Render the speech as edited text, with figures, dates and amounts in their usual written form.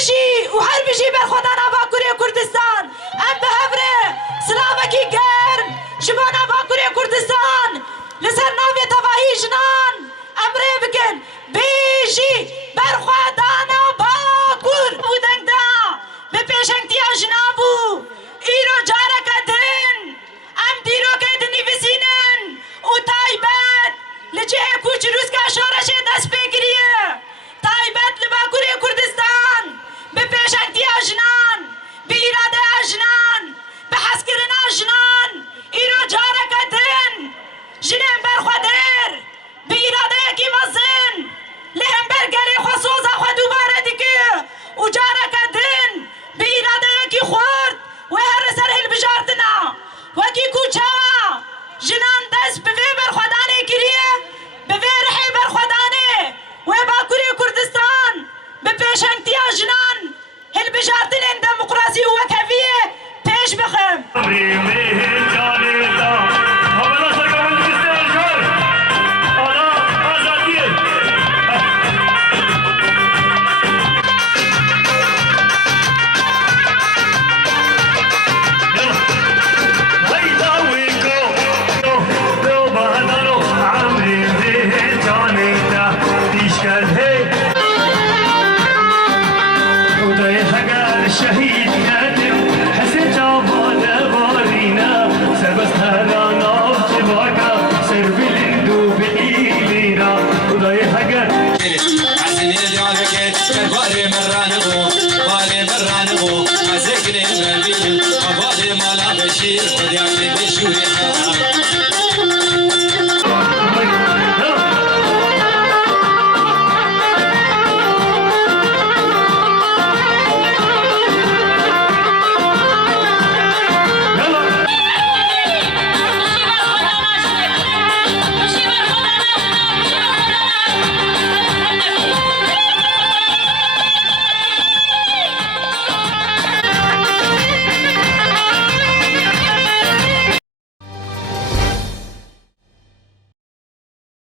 بشی و هر بشی بر خدا نباکوری کردستان ام بهبره سلامکی گرم جبان نباکوری کردستان لسر ناوی تواهی جنان امره بکن بیشی بر خدا نباکور بودن دا به پیشنگتی جنابو ایرو جارک دن ام دیرو که دنی بسینن و تایبت لجه کوچ روز که شورش دست بگیریه تایبت لباکوری کردستان به پیشنگتی اجنان به اراده اجنان به حسکرن اجنان ایرو جارک دن جنم برخودر به اراده کی مزن لهم برگری خصوص خود دوباره دیگه و جارک دن به اراده کی خورد و هر سر هل بجارتنا و کی کوچا جنان دست به برخودانه گریه به رحی برخودانه و باکوری کردستان به پیشنگتی اجنان هل بجارتن دموکراسی و کفیه پیش بخم Yeah.